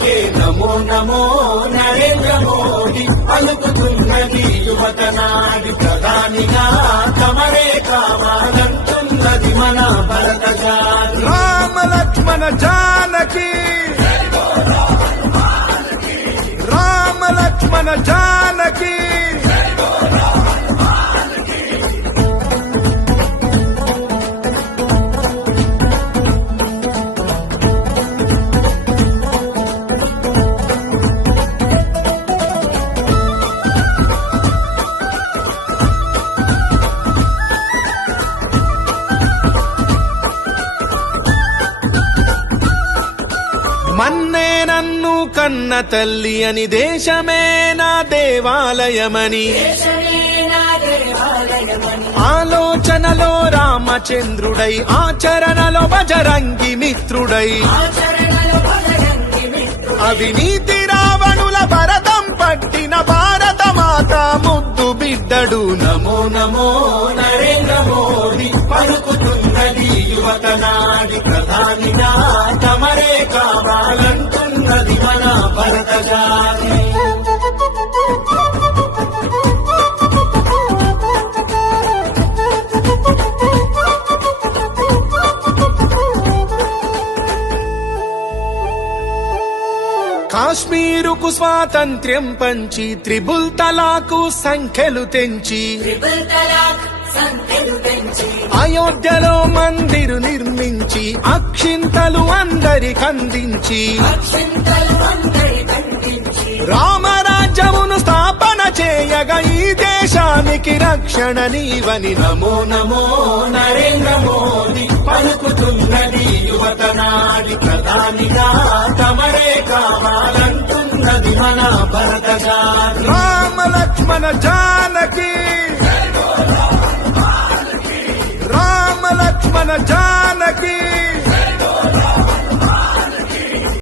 గుండెలు నమో నమో నరేంద్ర మోడీ పలుకుతున్నది యువత నాడి ప్రధానిగా తమరే కావాలంటున్నది మన భరత జాతి రామ లక్ష్మణ జానకి. రామ లక్ష్మణ జానకి. మన్నే నన్ను కన్న తల్లి అని దేశమే నా దేవాలయమని. ఆలోచనలో రామచంద్రుడై ఆచరణలో బజరంగి మిత్రుడై. అవినీతి రావణుల భరతం పట్టిన భారత మాత ముద్దు బిడ్డడు. నమో నమో నరేంద్ర మోడీ పలుకుతున్నది యువత నాడి ప్రధానిగా. జాతి కాశ్మీరుకు స్వాతంత్ర్యం పంచి త్రిబుల్ తలాకు సంఖ్యలు తెంచి త్రిబుల్ తలాక్ అయోధ్యలో మందిరు నిర్మించి అక్షింతలు అందరికందించి అందరి కందించి. రామరాజ్యమును స్థాపన చేయగా ఈ దేశానికి రక్షణ నీవని. నమో నమో నరేంద్ర మోదీ పలుకుతున్నది యువత నాడి ప్రధానిగా తమరే కావాలంటున్నది మన భరత జాతి రామ లక్ష్మణ జానకి. మన జానకి.